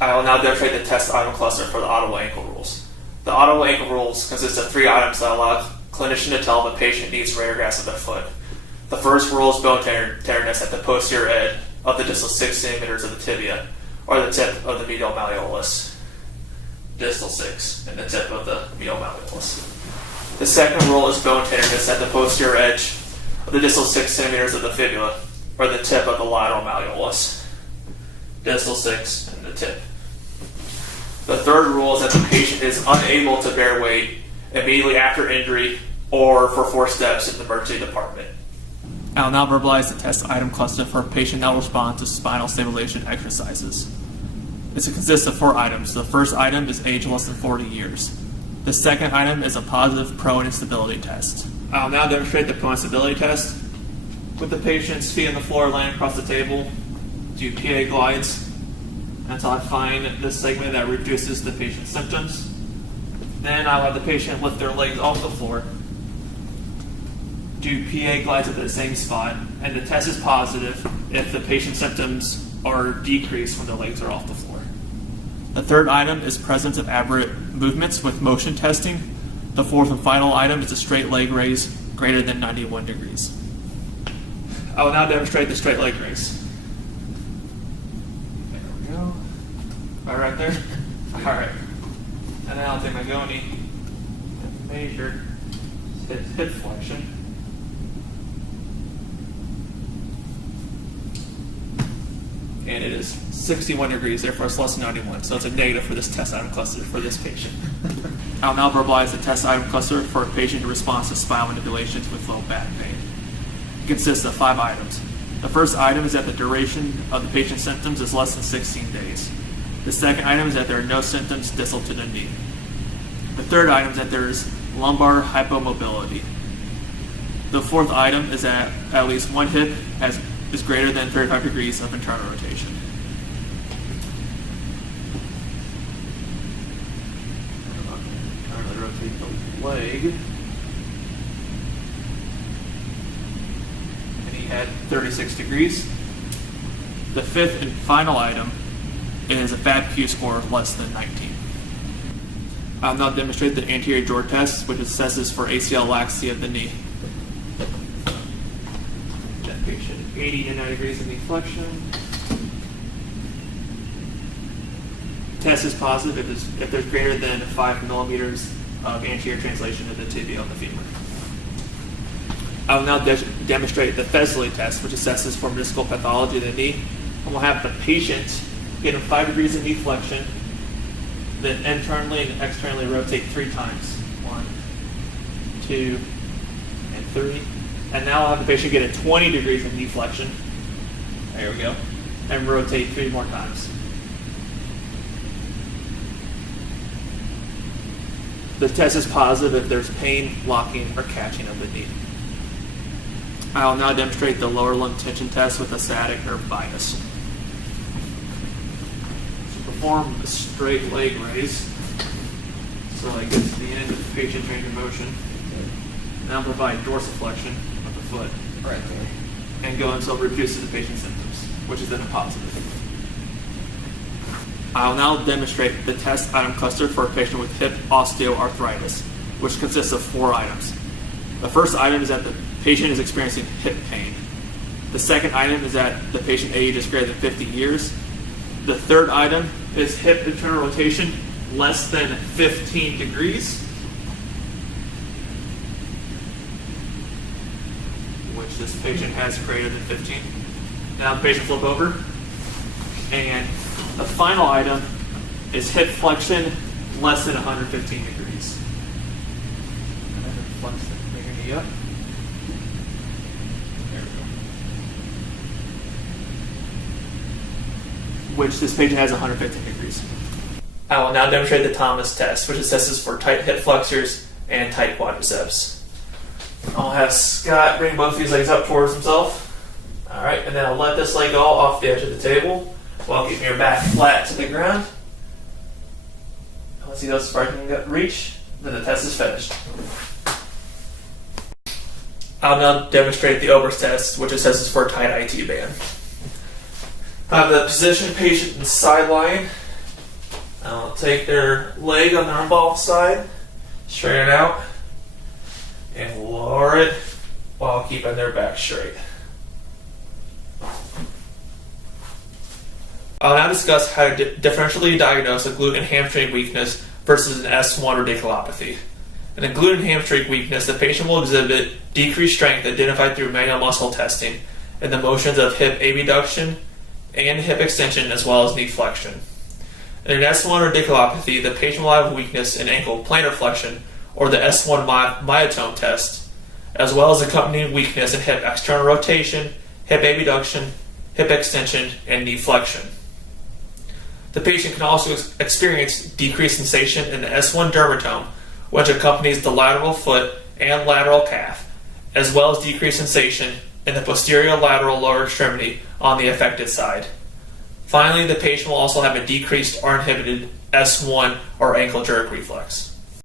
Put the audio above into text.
I will now demonstrate the test item cluster for the audible ankle rules. The audible ankle rules consist of 3 items that allow a clinician to tell if a patient needs radiographs of their foot. The first rule is bone tenderness at the posterior edge of the distal 6 centimeters of the tibia, or the tip of the medial malleolus. Distal 6 and the tip of the medial malleolus. The second rule is bone tenderness at the posterior edge of the distal 6 centimeters of the fibula, or the tip of the lateral malleolus. Distal 6 and the tip. The third rule is that the patient is unable to bear weight immediately after injury or for 4 steps in the emergency department. I'll now verbalize the test item cluster for a patient that will respond to spinal stabilization exercises. This consists of 4 items. The first item is age less than 40 years. The second item is a positive prone instability test. I'll now demonstrate the prone instability test. With the patient's feet on the floor laying across the table, do PA glides until I find the segment that reduces the patient's symptoms. Then I'll have the patient lift their legs off the floor, do PA glides at the same spot, and the test is positive if the patient's symptoms are decreased when the legs are off the floor. The third item is presence of aberrant movements with motion testing. The fourth and final item is a straight leg raise greater than 91 degrees. I will now demonstrate the straight leg raise. There we go. All right there. All right. And then I'll take my goni and measure hip flexion. And it is 61 degrees, therefore it's less than 91. So it's a negative for this test item cluster for this patient. I'll now verbalize the test item cluster for a patient who responds to spinal manipulations with low back pain. It consists of 5 items. The first item is that the duration of the patient's symptoms is less than 16 days. The second item is that there are no symptoms distal to the knee. The third item is that there is lumbar hypomobility. The fourth item is that at least one hip is greater than 35 degrees of internal rotation. Internally rotate the leg. And he had 36 degrees. The fifth and final item is a FAB-Q score of less than 19. I'll now demonstrate the anterior drawer test, which assesses for ACL laxity of the knee. That patient, 80 to 90 degrees of knee flexion. Test is positive if there's greater than 5 millimeters of anterior translation of the tibia on the femur. I will now demonstrate the Fesley test, which assesses for meniscal pathology of the knee. And we'll have the patient get a 5 degrees of knee flexion, then internally and externally rotate 3 times. 1, 2, and 3. And now I'll have the patient get a 20 degrees of knee flexion. There we go. And rotate 3 more times. The test is positive if there's pain, locking, or catching of the knee. I will now demonstrate the lower limb tension test with a sciatic nerve bias. So perform a straight leg raise so I get to the end of the patient range of motion. Now provide dorsiflexion of the foot right there, and go until it reduces the patient's symptoms, which is then a positive. I'll now demonstrate the test item cluster for a patient with hip osteoarthritis, which consists of 4 items. The first item is that the patient is experiencing hip pain. The second item is that the patient age is greater than 50 years. The third item is hip internal rotation less than 15 degrees, which this patient has greater than 15. Now the patient flip over, and the final item is hip flexion less than 115 degrees. Flex the knee up. There we go. Which this patient has 115 degrees. I will now demonstrate the Thomas test, which assesses for tight hip flexors and tight quadriceps. I'll have Scott bring both of these legs up towards himself. All right, and then I'll let this leg go off the edge of the table while keeping your back flat to the ground. Once he goes as far as he can reach, then the test is finished. I'll now demonstrate the Ober's test, which assesses for a tight IT band. I have the position patient in the sideline Now take their leg on the involved side, straighten it out, and lower it while keeping their back straight. I'll now discuss how to differentially diagnose a gluten hamstring weakness versus an S1 radiculopathy. In a gluten hamstring weakness, the patient will exhibit decreased strength identified through manual muscle testing in the motions of hip abduction and hip extension as well as knee flexion. In an S1 radiculopathy, the patient will have weakness in ankle plantar flexion or the S1 myotome test, as well as accompanying weakness in hip external rotation, hip abduction, hip extension, and knee flexion. The patient can also experience decreased sensation in the S1 dermatome, which accompanies the lateral foot and lateral calf, as well as decreased sensation in the posterior lateral lower extremity on the affected side. Finally, the patient will also have a decreased or inhibited S1 or ankle jerk reflex.